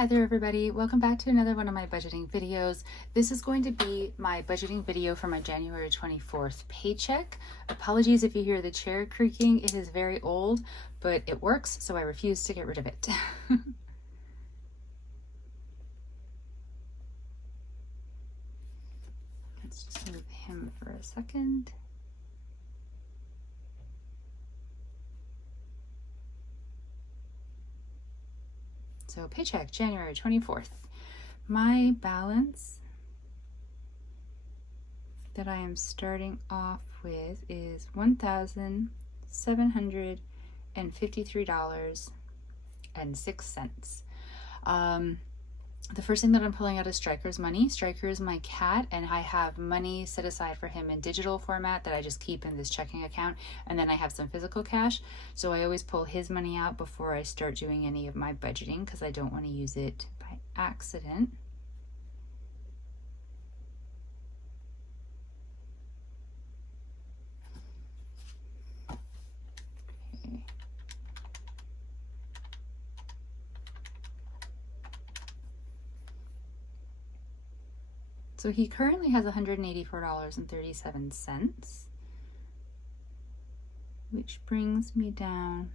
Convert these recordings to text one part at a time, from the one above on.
Hi there everybody, welcome back to another one of my budgeting videos. This is going to be my budgeting video for my January 24th paycheck. Apologies if you hear the chair creaking, it is very old, but it works, so I refuse to get rid of it. Let's just move him for a second. So paycheck, January 24th. My balance that I am starting off with is $1,753.06. The first thing that I'm pulling out is Striker's money. Striker is my cat, and I have money set aside for him in digital format that I just keep in this checking account, and then I have some physical cash. So I always pull his money out before I start doing any of my budgeting because I don't want to use it by accident. So he currently has $184.37, which brings me down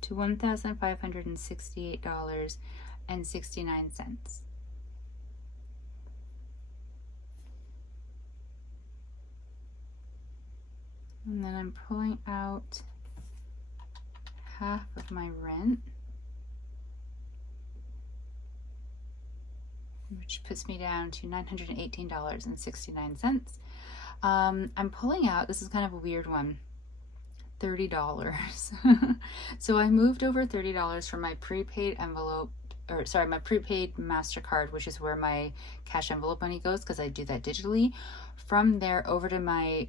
to $1,568.69. And then I'm pulling out half of my rent, which puts me down to $918.69. I'm pulling out, this is kind of a weird one, $30. So I moved over $30 from my prepaid envelope, or sorry, my prepaid MasterCard, which is where my cash envelope money goes because I do that digitally, from there over to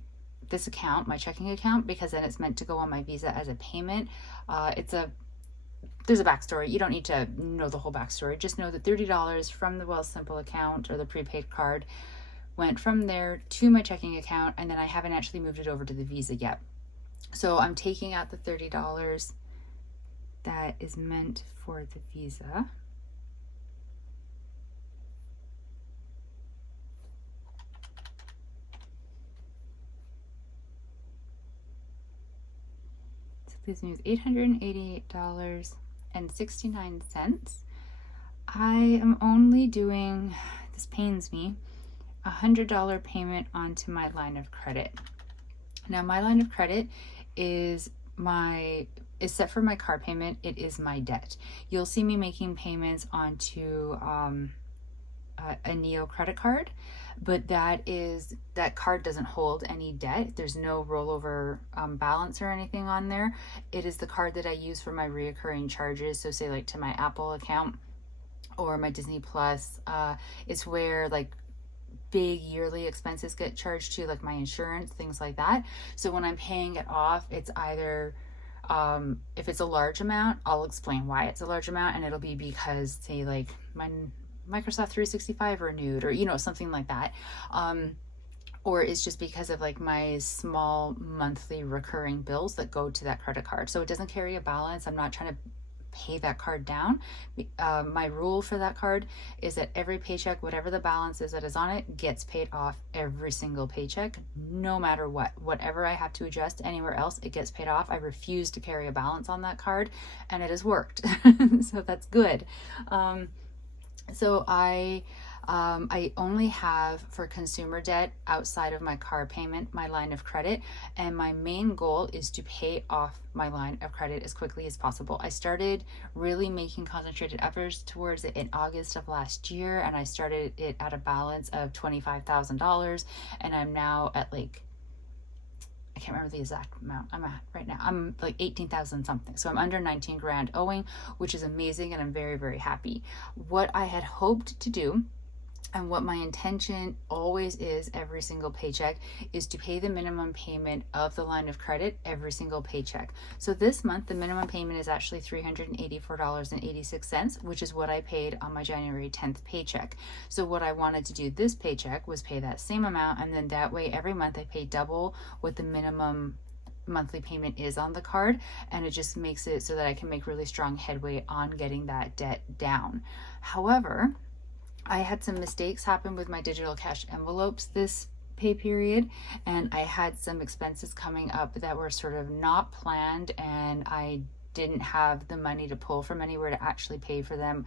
this account, my checking account, because then it's meant to go on my Visa as a payment. There's a backstory. You don't need to know the whole backstory. Just know that $30 from the Wealthsimple account or the prepaid card went from there to my checking account, and then I haven't actually moved it over to the Visa yet. So I'm taking out the $30 that is meant for the Visa. So this leaves me with $888.69. I am only doing, this pains me, a $100 payment onto my line of credit. Now my line of credit is set for my car payment. It is my debt. You'll see me making payments onto a Neo credit card, but that card doesn't hold any debt. There's no rollover balance or anything on there. It is the card that I use for my reoccurring charges. So say like to my Apple account or my Disney Plus. It's where like big yearly expenses get charged to, like my insurance, things like that. So when I'm paying it off, it's either if it's a large amount, I'll explain why it's a large amount, and it'll be because say like my Microsoft 365 renewed, or something like that, or it's just because of like my small monthly recurring bills that go to that credit card. So it doesn't carry a balance. I'm not trying to pay that card down. My rule for that card is that every paycheck, whatever the balance is that is on it, gets paid off every single paycheck, no matter whatever I have to adjust anywhere else, it gets paid off. I refuse to carry a balance on that card, and it has worked. So that's good. So I only have, for consumer debt outside of my car payment, my line of credit, and my main goal is to pay off my line of credit as quickly as possible. I started really making concentrated efforts towards it in August of last year, and I started it at a balance of $25,000, and I'm now at like, I can't remember the exact amount I'm at right now. I'm like 18,000 something. So I'm under 19 grand owing, which is amazing, and I'm very, very happy. What I had hoped to do, and what my intention always is every single paycheck, is to pay the minimum payment of the line of credit every single paycheck. So this month, the minimum payment is actually $384.86, which is what I paid on my January 10th paycheck. So what I wanted to do this paycheck was pay that same amount, and then that way every month I pay double what the minimum monthly payment is on the card, and it just makes it so that I can make really strong headway on getting that debt down. However, I had some mistakes happen with my digital cash envelopes this pay period, and I had some expenses coming up that were sort of not planned, and I didn't have the money to pull from anywhere to actually pay for them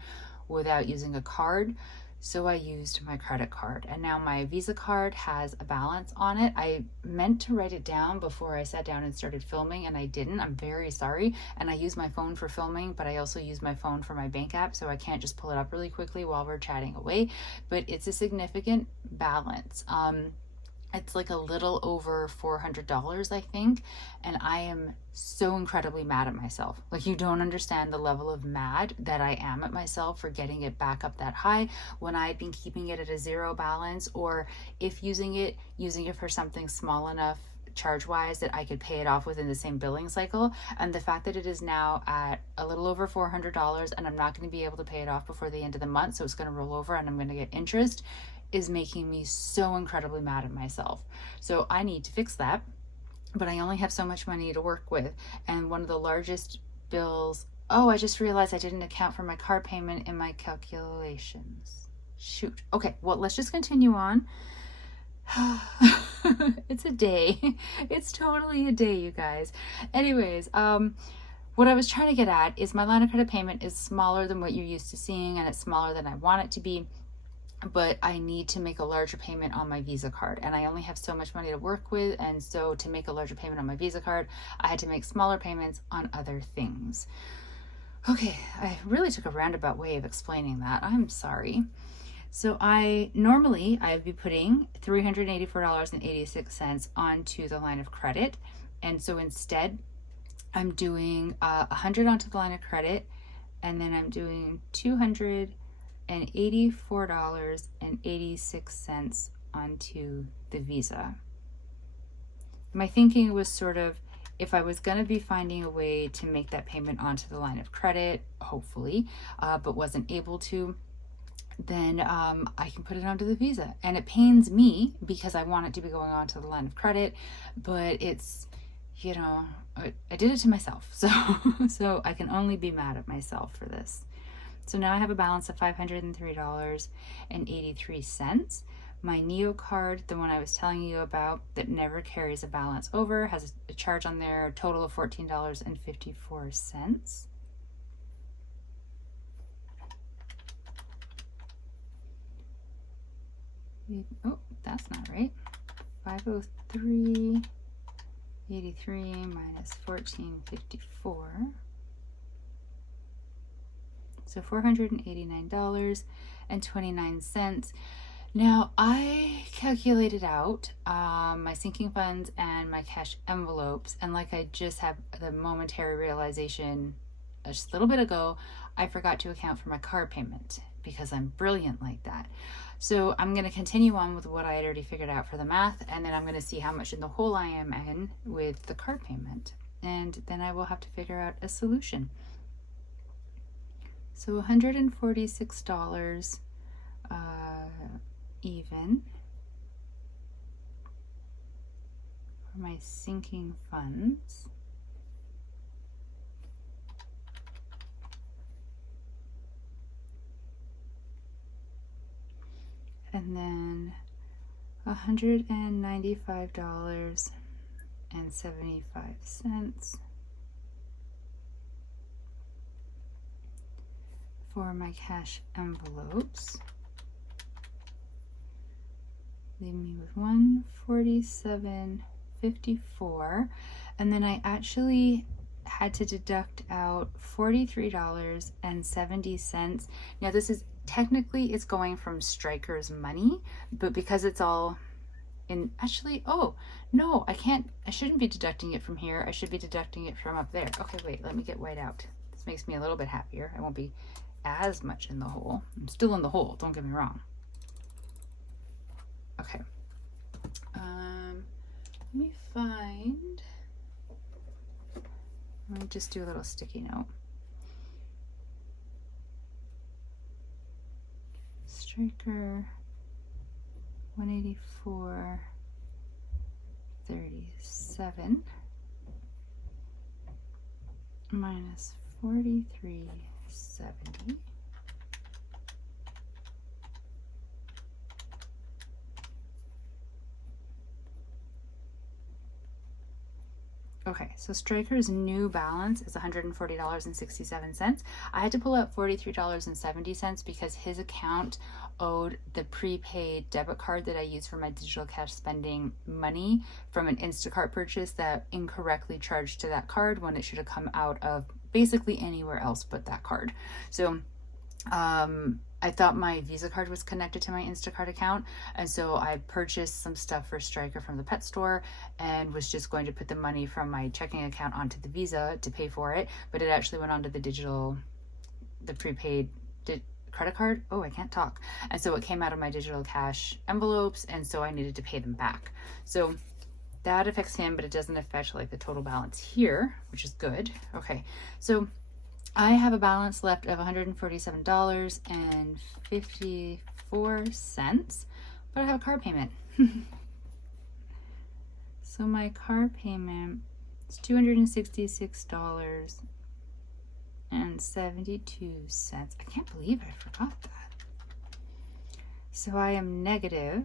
without using a card. So I used my credit card, and now my Visa card has a balance on it. I meant to write it down before I sat down and started filming, and I didn't. I'm very sorry. And I use my phone for filming, but I also use my phone for my bank app, so I can't just pull it up really quickly while we're chatting away. But it's a significant balance. It's like a little over $400, I think. And I am so incredibly mad at myself. Like, you don't understand the level of mad that I am at myself for getting it back up that high when I'd been keeping it at a zero balance, or if using it for something small enough charge wise that I could pay it off within the same billing cycle. And the fact that it is now at a little over $400 and I'm not going to be able to pay it off before the end of the month, so it's going to roll over and I'm going to get interest, is making me so incredibly mad at myself. So I need to fix that, but I only have so much money to work with. And one of the largest bills, oh, I just realized I didn't account for my car payment in my calculations. Shoot. Okay, well, let's just continue on. It's a day. It's totally a day, you guys. Anyways, what I was trying to get at is my line of credit payment is smaller than what you're used to seeing, and it's smaller than I want it to be. But I need to make a larger payment on my Visa card, and I only have so much money to work with. And so to make a larger payment on my Visa card, I had to make smaller payments on other things. Okay, I really took a roundabout way of explaining that. I'm sorry. So I'd be putting $384.86 onto the line of credit. And so instead I'm doing 100 onto the line of credit, and then I'm doing $284.86 onto the Visa. My thinking was sort of, if I was going to be finding a way to make that payment onto the line of credit, hopefully, but wasn't able to, then I can put it onto the Visa. And it pains me because I want it to be going onto the line of credit, but it's, I did it to myself. So I can only be mad at myself for this. So now I have a balance of $503.83. My Neo card, the one I was telling you about that never carries a balance over, has a charge on there, a total of $14.54. Oh, that's not right. 503.83 minus 14.54. So $489.29. Now I calculated out my sinking funds and my cash envelopes, and like I just had the momentary realization just a little bit ago, I forgot to account for my car payment because I'm brilliant like that. So I'm going to continue on with what I had already figured out for the math, and then I'm going to see how much in the hole I am in with the car payment, and then I will have to figure out a solution. So $146 even for my sinking funds. And then $195.75 for my cash envelopes. Leave me with $147.54, and then I actually had to deduct out $43.70. Now this is technically, it's going from Striker's money, but because it's all in, actually, oh no, I shouldn't be deducting it from here. I should be deducting it from up there. Okay, wait, let me get white out. This makes me a little bit happier. I won't be as much in the hole. I'm still in the hole, don't get me wrong. Okay. Let me just do a little sticky note. Striker 184.37. minus 43.70. Okay, so Stryker's new balance is $140.67. I had to pull out $43.70 because his account owed the prepaid debit card that I use for my digital cash spending money from an Instacart purchase that incorrectly charged to that card when it should have come out of basically anywhere else but that card. So I thought my Visa card was connected to my Instacart account, and so I purchased some stuff for Stryker from the pet store and was just going to put the money from my checking account onto the Visa to pay for it, but it actually went onto the prepaid credit card. Oh, I can't talk. And so it came out of my digital cash envelopes, and so I needed to pay them back. So that affects him, but it doesn't affect like the total balance here, which is good. Okay, so I have a balance left of $147.54, but I have a car payment. So my car payment is $266.72. I can't believe I forgot that. So I am negative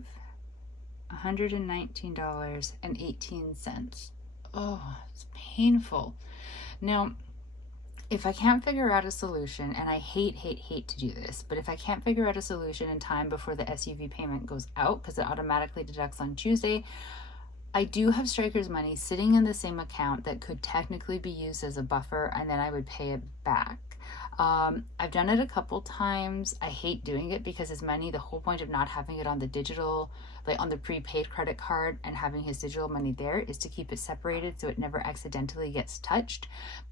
$119.18. Oh, it's painful. Now, if I can't figure out a solution, and I hate to do this, but if I can't figure out a solution in time before the SUV payment goes out, because it automatically deducts on Tuesday, I do have Stryker's money sitting in the same account that could technically be used as a buffer, and then I would pay it back. I've done it a couple times. I hate doing it because his money, the whole point of not having it on the digital, like on the prepaid credit card and having his digital money there is to keep it separated so it never accidentally gets touched.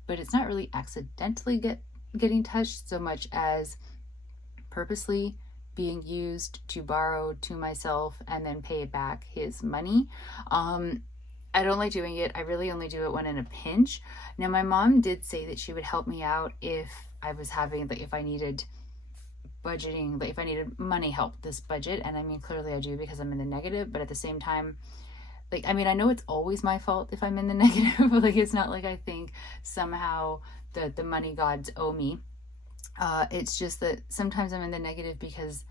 But it's not really accidentally getting touched so much as purposely being used to borrow to myself and then pay back his money. I don't like doing it. I really only do it when in a pinch. Now, my mom did say that she would help me out if I was having, like, if I needed budgeting, like if I needed money help this budget. And I mean, clearly I do because I'm in the negative, but at the same time, like, I mean, I know it's always my fault if I'm in the negative. Like, it's not like I think somehow the money gods owe me. It's just that sometimes I'm in the negative because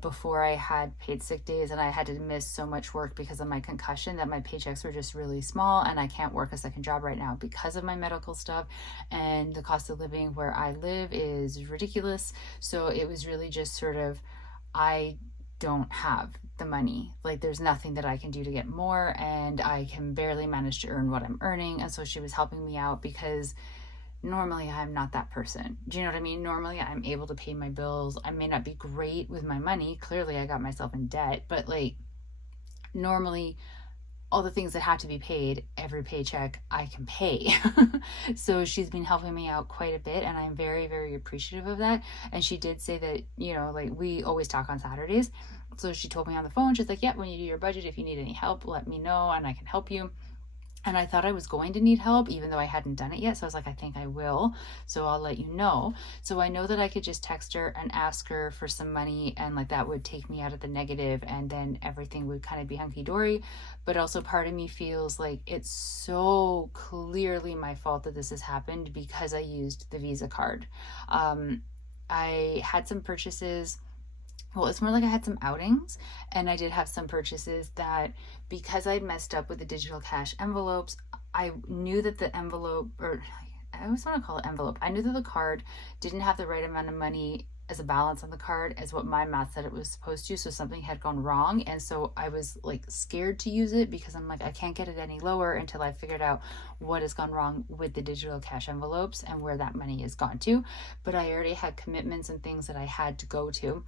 before I had paid sick days and I had to miss so much work because of my concussion that my paychecks were just really small, and I can't work a second job right now because of my medical stuff, and the cost of living where I live is ridiculous. So it was really just sort of, I don't have the money. Like, there's nothing that I can do to get more, and I can barely manage to earn what I'm earning. And so she was helping me out because normally I'm not that person. Do you know what I mean? Normally I'm able to pay my bills. I may not be great with my money. Clearly I got myself in debt, but like normally all the things that have to be paid every paycheck I can pay. So she's been helping me out quite a bit, and I'm very, very appreciative of that. And she did say that, you know, like, we always talk on Saturdays. So she told me on the phone, she's like, yeah, when you do your budget, if you need any help, let me know and I can help you. And I thought I was going to need help, even though I hadn't done it yet. So I was like, I think I will. So I'll let you know. So I know that I could just text her and ask her for some money, and like that would take me out of the negative, and then everything would kind of be hunky-dory. But also part of me feels like it's so clearly my fault that this has happened because I used the Visa card. I had some purchases. Well, it's more like I had some outings, and I did have some purchases that, because I'd messed up with the digital cash envelopes, I knew that the envelope, or I always want to call it envelope, I knew that the card didn't have the right amount of money as a balance on the card as what my math said it was supposed to. So something had gone wrong. And so I was like scared to use it because I'm like, I can't get it any lower until I figured out what has gone wrong with the digital cash envelopes and where that money has gone to. But I already had commitments and things that I had to go to.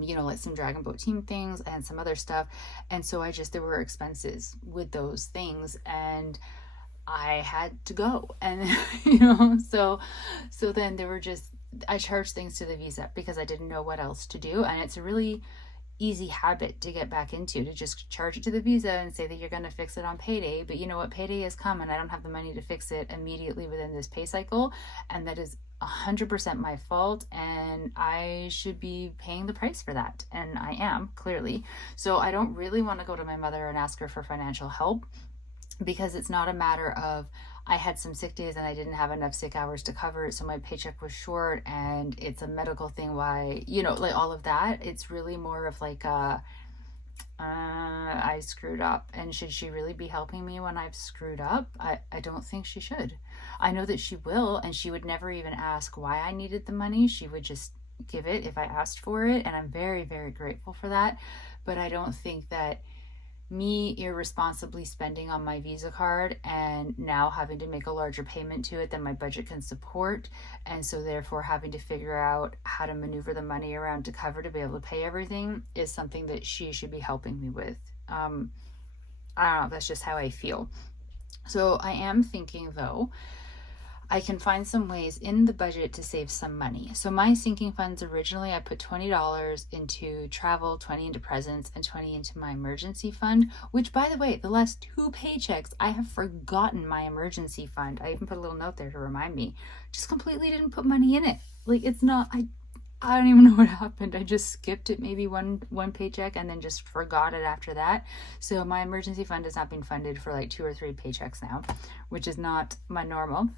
You know, like some Dragon Boat team things and some other stuff. And so there were expenses with those things, and I had to go. And, you know, so then I charged things to the Visa because I didn't know what else to do. And it's a really easy habit to get back into, to just charge it to the Visa and say that you're going to fix it on payday. But you know what? Payday has come and I don't have the money to fix it immediately within this pay cycle. And that is 100% my fault, and I should be paying the price for that. And I am, clearly. So I don't really want to go to my mother and ask her for financial help, because it's not a matter of I had some sick days and I didn't have enough sick hours to cover it, so my paycheck was short, and it's a medical thing, why, you know, like all of that. It's really more of like a, I screwed up, and should she really be helping me when I've screwed up? I don't think she should. I know that she will, and she would never even ask why I needed the money. She would just give it if I asked for it, and I'm very, very grateful for that. But I don't think that me irresponsibly spending on my Visa card and now having to make a larger payment to it than my budget can support, and so therefore having to figure out how to maneuver the money around to cover to be able to pay everything, is something that she should be helping me with. I don't know, that's just how I feel. So I am thinking, though, I can find some ways in the budget to save some money. So my sinking funds, originally I put $20 into travel, 20 into presents, and 20 into my emergency fund, which, by the way, the last 2 paychecks I have forgotten my emergency fund. I even put a little note there to remind me. Just completely didn't put money in it. Like, it's not, I don't even know what happened. I just skipped it maybe one paycheck and then just forgot it after that. So my emergency fund has not been funded for like 2 or 3 paychecks now, which is not my normal.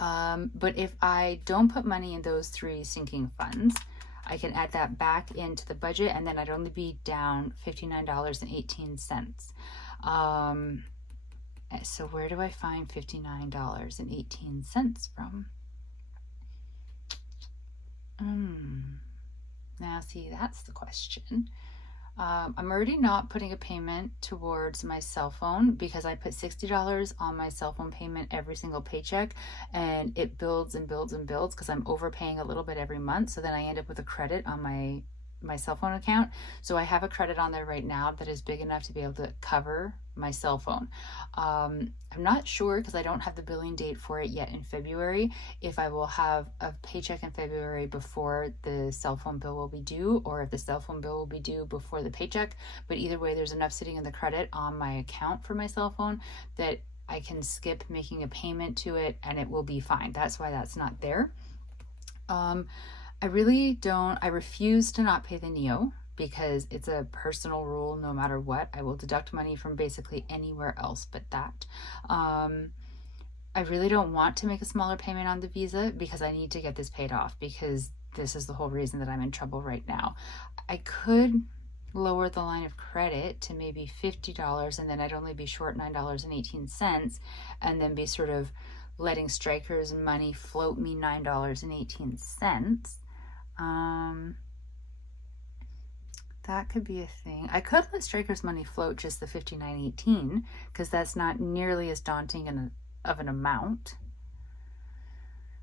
But if I don't put money in those 3 sinking funds, I can add that back into the budget, and then I'd only be down $59.18. So where do I find $59.18 from? Now, see, that's the question. I'm already not putting a payment towards my cell phone, because I put $60 on my cell phone payment every single paycheck, and it builds and builds and builds because I'm overpaying a little bit every month. So then I end up with a credit on my cell phone account. So I have a credit on there right now that is big enough to be able to cover my cell phone. I'm not sure, because I don't have the billing date for it yet in February, if I will have a paycheck in February before the cell phone bill will be due, or if the cell phone bill will be due before the paycheck. But either way, there's enough sitting in the credit on my account for my cell phone that I can skip making a payment to it and it will be fine. That's why that's not there. I refuse to not pay the NEO, because it's a personal rule. No matter what, I will deduct money from basically anywhere else but that. I really don't want to make a smaller payment on the Visa, because I need to get this paid off, because this is the whole reason that I'm in trouble right now. I could lower the line of credit to maybe $50, and then I'd only be short $9.18, and then be sort of letting Strikers money float me $9.18. That could be a thing. I could let Strikers money float just the $59.18, because that's not nearly as daunting of an amount.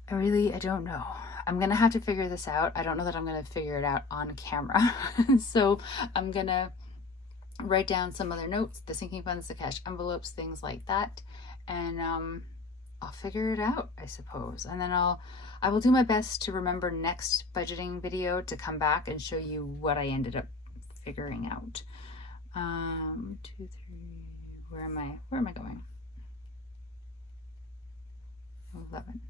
I don't know. I'm gonna have to figure this out. I don't know that I'm gonna figure it out on camera. So I'm gonna write down some other notes, the sinking funds, the cash envelopes, things like that, and I'll figure it out, I suppose. And then I will do my best to remember next budgeting video to come back and show you what I ended up figuring out. 2, 3, where am I going? 11.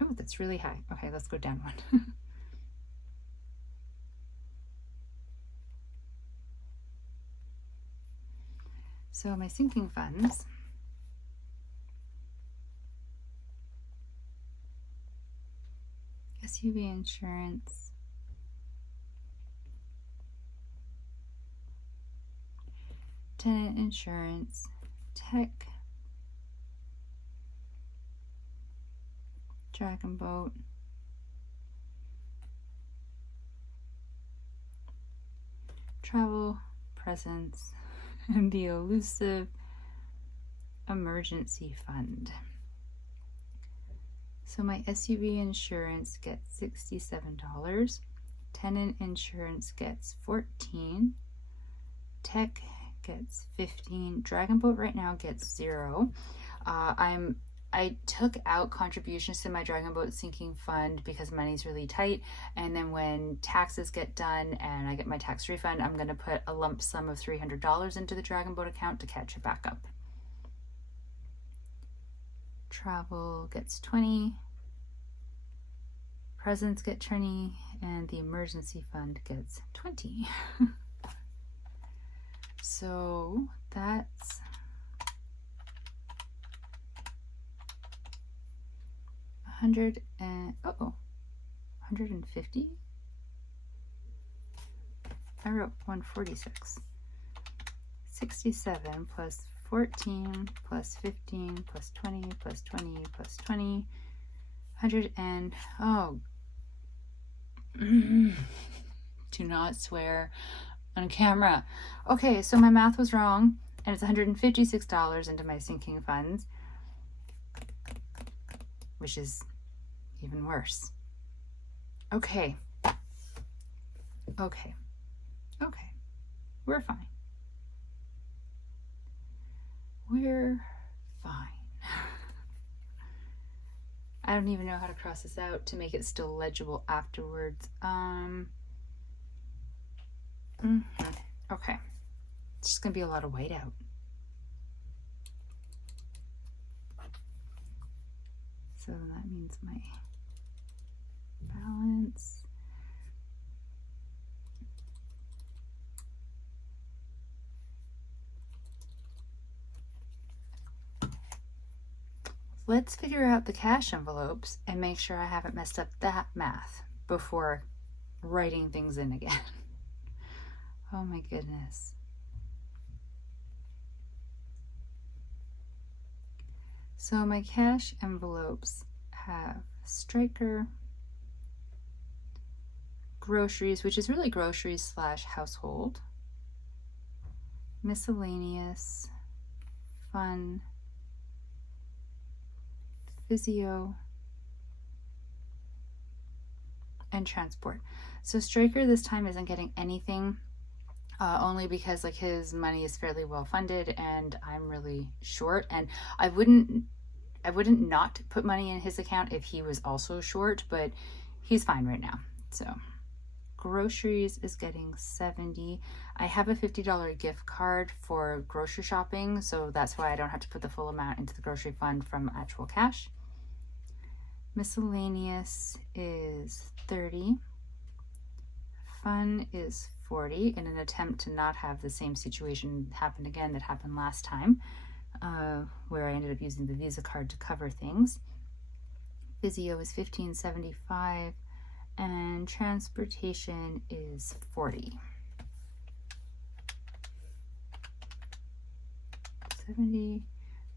Oh, that's really high. Okay, let's go down one. So my sinking funds, SUV insurance, tenant insurance, tech, Dragon Boat, travel, presents, and the elusive emergency fund. So my SUV insurance gets $67, tenant insurance gets $14, tech gets $15, Dragon Boat right now gets $0. I took out contributions to my Dragon Boat sinking fund because money's really tight, and then when taxes get done and I get my tax refund, I'm going to put a lump sum of $300 into the Dragon Boat account to catch it back up. Travel gets 20, presents get 20, and the emergency fund gets 20. So that's 150? I wrote 146. 67 plus 14 plus 15 plus 20 plus 20 plus 20. 100 and, oh, do not swear on camera. Okay, so my math was wrong, and it's $156 into my sinking funds, which is even worse. Okay. We're fine. We're fine. I don't even know how to cross this out to make it still legible afterwards. Okay. It's just gonna be a lot of whiteout. So that means my balance. Let's figure out the cash envelopes and make sure I haven't messed up that math before writing things in again. Oh my goodness. So my cash envelopes have Stryker, groceries, which is really groceries / household, miscellaneous, fun, physio, and transport. So Stryker this time isn't getting anything, only because like his money is fairly well funded and I'm really short, and I wouldn't not put money in his account if he was also short, but he's fine right now. So groceries is getting 70. I have a $50 gift card for grocery shopping, so that's why I don't have to put the full amount into the grocery fund from actual cash. Miscellaneous is 30. Fun is 40 in an attempt to not have the same situation happen again that happened last time, where I ended up using the Visa card to cover things. Physio is $15.75 and transportation is 40. 70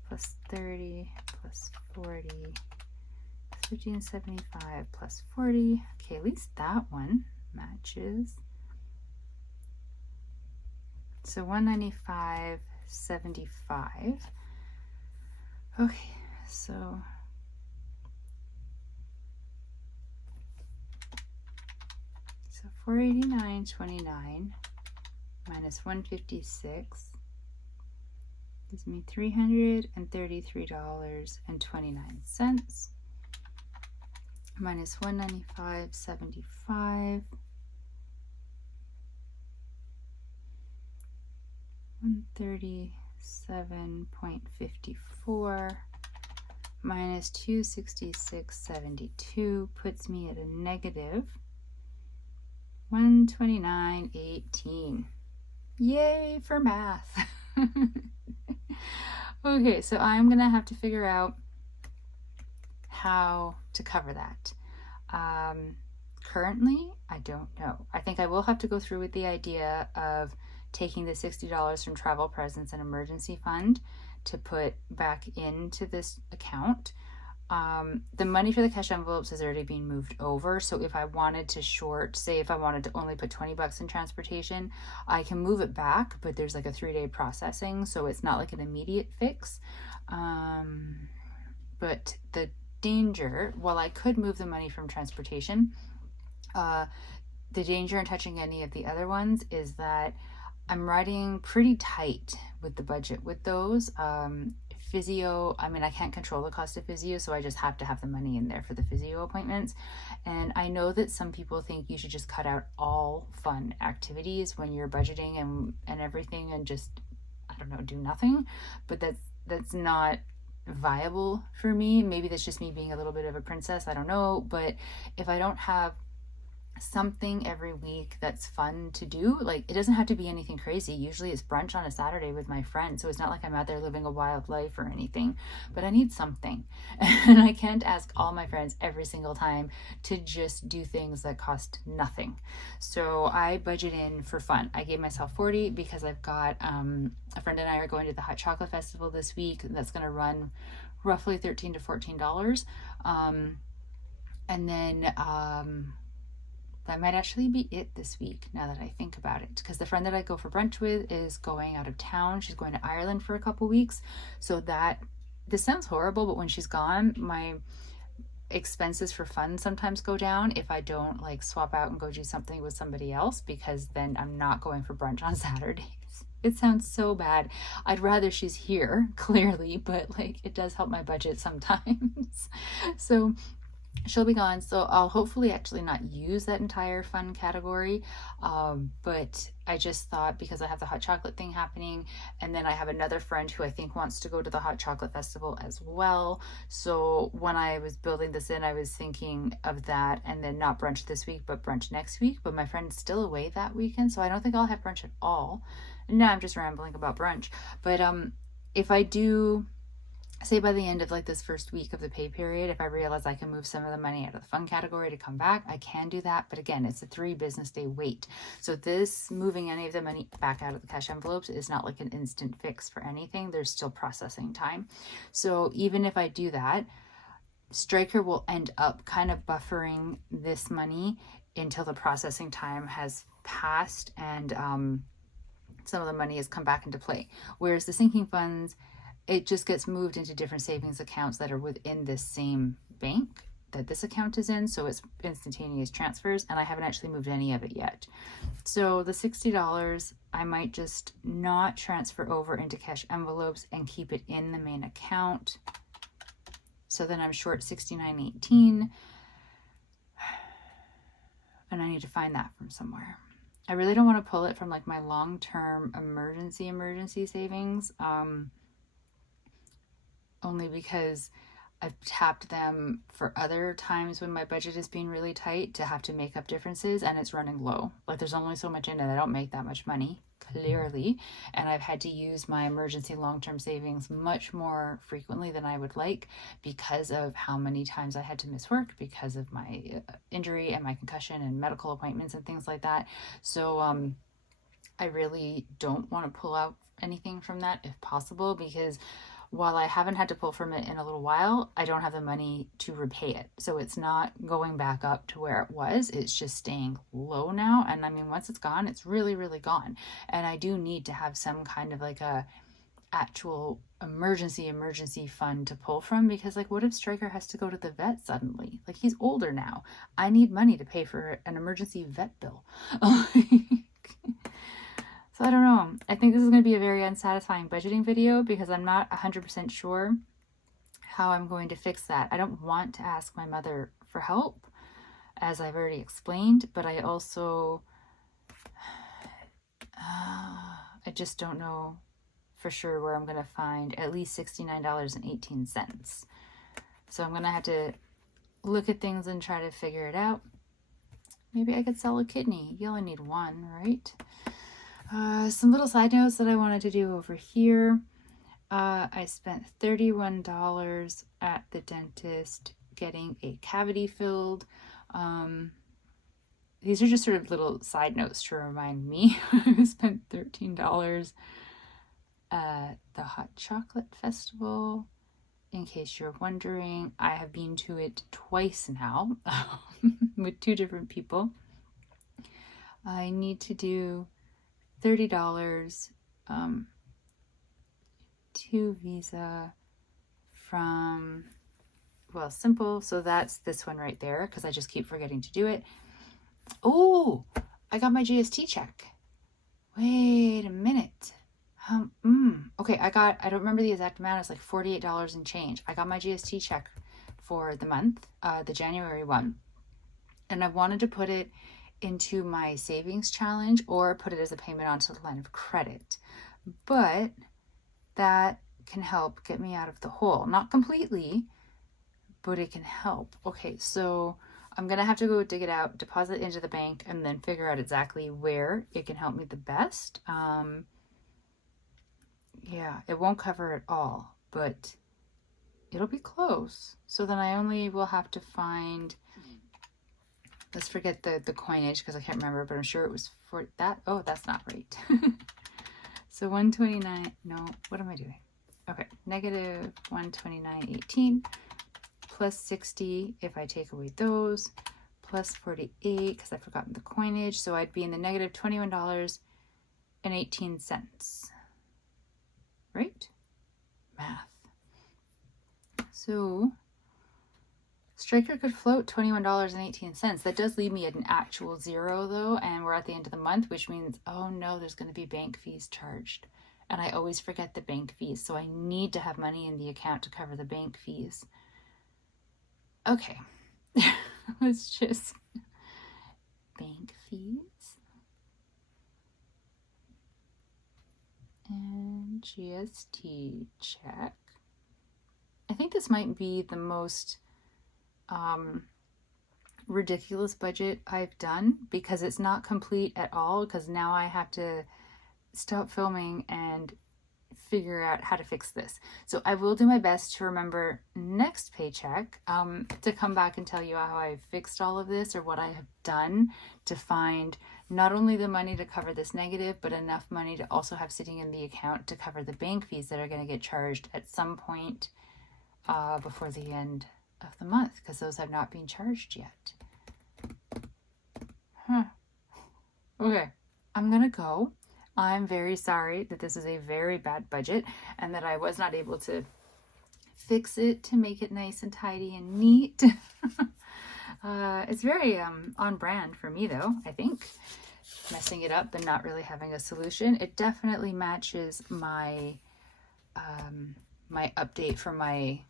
plus 30 plus 40 $15.75 plus 40. Okay, at least that one matches. So $195.75. Okay, so $489.29 minus $156 gives me $333.29 minus $195.75. 137.54 minus 266.72 puts me at a negative 129.18. Yay for math. Okay, so I'm gonna have to figure out how to cover that. Currently, I don't know. I think I will have to go through with the idea of taking the $60 from Travel Presents and Emergency Fund to put back into this account. The money for the cash envelopes has already been moved over, so if I wanted to short, say if I wanted to only put $20 in transportation, I can move it back, but there's like a 3-day processing, so it's not like an immediate fix. But the danger, while I could move the money from transportation, the danger in touching any of the other ones is that I'm riding pretty tight with the budget with those. Physio, I mean, I can't control the cost of physio, so I just have to have the money in there for the physio appointments. And I know that some people think you should just cut out all fun activities when you're budgeting and everything and just, I don't know, do nothing. But that's not viable for me. Maybe that's just me being a little bit of a princess, I don't know. But if I don't have something every week that's fun to do. Like, it doesn't have to be anything crazy. Usually it's brunch on a Saturday with my friends, so it's not like I'm out there living a wild life or anything, but I need something. And I can't ask all my friends every single time to just do things that cost nothing. So I budget in for fun. I gave myself 40 because I've got a friend and I are going to the Hot Chocolate Festival this week. That's going to run roughly $13 to $14. And then that might actually be it this week, now that I think about it, because the friend that I go for brunch with is going out of town. She's going to Ireland for a couple weeks. So this sounds horrible, but when she's gone, my expenses for fun sometimes go down if I don't like swap out and go do something with somebody else, because then I'm not going for brunch on Saturdays. It sounds so bad. I'd rather she's here, clearly, but like, it does help my budget sometimes. So she'll be gone, so I'll hopefully actually not use that entire fun category, but I just thought, because I have the hot chocolate thing happening, and then I have another friend who I think wants to go to the Hot Chocolate Festival as well. So when I was building this in, I was thinking of that, and then not brunch this week but brunch next week. But my friend's still away that weekend, so I don't think I'll have brunch at all. Now I'm just rambling about brunch. But if I do, say by the end of like this first week of the pay period, if I realize I can move some of the money out of the fun category to come back, I can do that. But again, it's a 3 business day wait. So this moving any of the money back out of the cash envelopes is not like an instant fix for anything. There's still processing time. So even if I do that, Striker will end up kind of buffering this money until the processing time has passed and some of the money has come back into play. Whereas the sinking funds, it just gets moved into different savings accounts that are within this same bank that this account is in. So it's instantaneous transfers, and I haven't actually moved any of it yet. So the $60, I might just not transfer over into cash envelopes and keep it in the main account. So then I'm short $69.18, and I need to find that from somewhere. I really don't want to pull it from like my long-term emergency savings. Only because I've tapped them for other times when my budget is being really tight to have to make up differences, and it's running low. Like, there's only so much in it. I don't make that much money, clearly, and I've had to use my emergency long-term savings much more frequently than I would like because of how many times I had to miss work because of my injury and my concussion and medical appointments and things like that. So I really don't want to pull out anything from that if possible, because while I haven't had to pull from it in a little while, I don't have the money to repay it. So it's not going back up to where it was. It's just staying low now. And I mean, once it's gone, it's really, really gone. And I do need to have some kind of like a actual emergency fund to pull from, because like, what if Striker has to go to the vet suddenly? Like, he's older now. I need money to pay for an emergency vet bill. So I don't know. I think this is going to be a very unsatisfying budgeting video because I'm not 100% sure how I'm going to fix that. I don't want to ask my mother for help, as I've already explained, but I also, I just don't know for sure where I'm going to find at least $69.18. So I'm going to have to look at things and try to figure it out. Maybe I could sell a kidney. You only need one, right? Some little side notes that I wanted to do over here. I spent $31 at the dentist getting a cavity filled. These are just sort of little side notes to remind me. I spent $13 at the Hot Chocolate Festival. In case you're wondering, I have been to it twice now with 2 different people. I need to do $30 to Visa from, well, Simple. So that's this one right there, because I just keep forgetting to do it. Oh, I got my GST check. Wait a minute. Okay, I don't remember the exact amount. It's like $48 and change. I got my GST check for the month, the January one. And I wanted to put it into my savings challenge or put it as a payment onto the line of credit. But that can help get me out of the hole. Not completely, but it can help. Okay, so I'm going to have to go dig it out, deposit into the bank, and then figure out exactly where it can help me the best. Yeah, it won't cover it all, but it'll be close. So then I only will have to find, let's forget the coinage because I can't remember, but I'm sure it was for that. Oh, that's not right. So 129, no, what am I doing? Okay, negative 129.18 plus 60 if I take away those, plus 48 because I've forgotten the coinage. So I'd be in the negative $21.18, right? Math. So Striker could float $21.18. That does leave me at an actual zero though, and we're at the end of the month, which means, oh no, there's going to be bank fees charged. And I always forget the bank fees, so I need to have money in the account to cover the bank fees. Okay, let's just, bank fees. And GST check. I think this might be the most ridiculous budget I've done because it's not complete at all, because now I have to stop filming and figure out how to fix this. So I will do my best to remember next paycheck to come back and tell you how I fixed all of this or what I have done to find not only the money to cover this negative, but enough money to also have sitting in the account to cover the bank fees that are going to get charged at some point before the end of the month, because those have not been charged yet. Okay, I'm gonna go. I'm very sorry that this is a very bad budget and that I was not able to fix it to make it nice and tidy and neat. It's very on brand for me though, I think. Messing it up and not really having a solution. It definitely matches my my update for my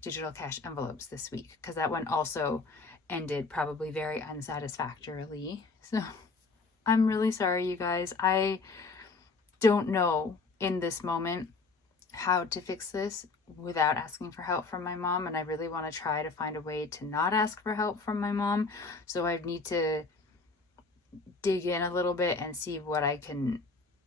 digital cash envelopes this week, because that one also ended probably very unsatisfactorily. So I'm really sorry, you guys. I don't know in this moment how to fix this without asking for help from my mom, and I really want to try to find a way to not ask for help from my mom. So I need to dig in a little bit and see what I can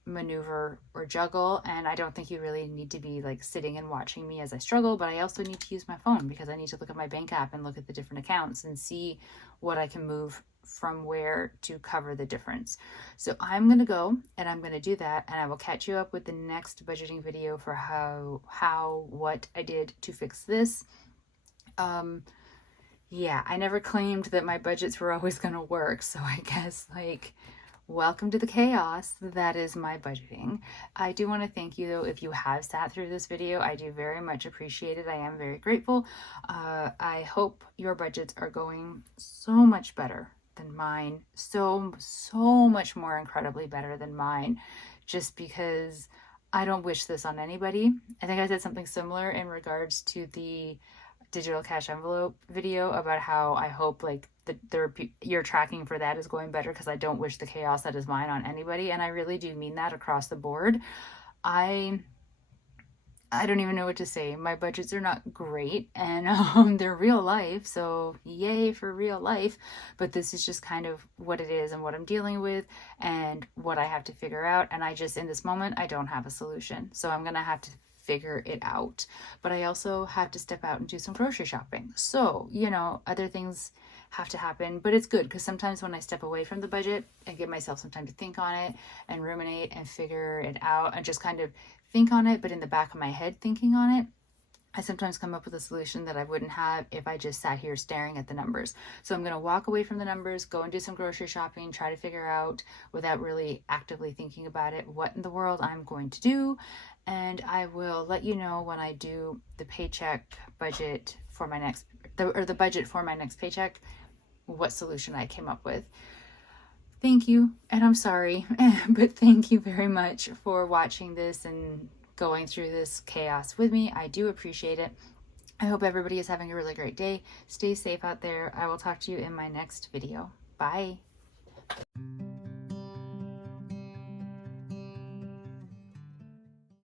maneuver or juggle. And I don't think you really need to be like sitting and watching me as I struggle, but I also need to use my phone because I need to look at my bank app and look at the different accounts and see what I can move from where to cover the difference. So I'm gonna go and I'm gonna do that, and I will catch you up with the next budgeting video for what I did to fix this. Yeah, I never claimed that my budgets were always gonna work, so I guess like welcome to the chaos that is my budgeting. I do want to thank you though if you have sat through this video. I do very much appreciate it. I am very grateful. I hope your budgets are going so much better than mine, so much more incredibly better than mine, just because I don't wish this on anybody. I think I said something similar in regards to the digital cash envelope video about how I hope like your tracking for that is going better, because I don't wish the chaos that is mine on anybody, and I really do mean that across the board. I don't even know what to say. My budgets are not great, and they're real life, so yay for real life, but this is just kind of what it is and what I'm dealing with and what I have to figure out, and I just in this moment I don't have a solution, so I'm gonna have to figure it out. But I also have to step out and do some grocery shopping, so you know, other things have to happen. But it's good because sometimes when I step away from the budget and give myself some time to think on it and ruminate and figure it out and just kind of think on it, but in the back of my head thinking on it, I sometimes come up with a solution that I wouldn't have if I just sat here staring at the numbers. So I'm going to walk away from the numbers, go and do some grocery shopping, try to figure out without really actively thinking about it what in the world I'm going to do. And I will let you know when I do the paycheck budget for my next, the budget for my next paycheck, what solution I came up with. Thank you, and I'm sorry, but thank you very much for watching this and going through this chaos with me. I do appreciate it. I hope everybody is having a really great day. Stay safe out there. I will talk to you in my next video. Bye.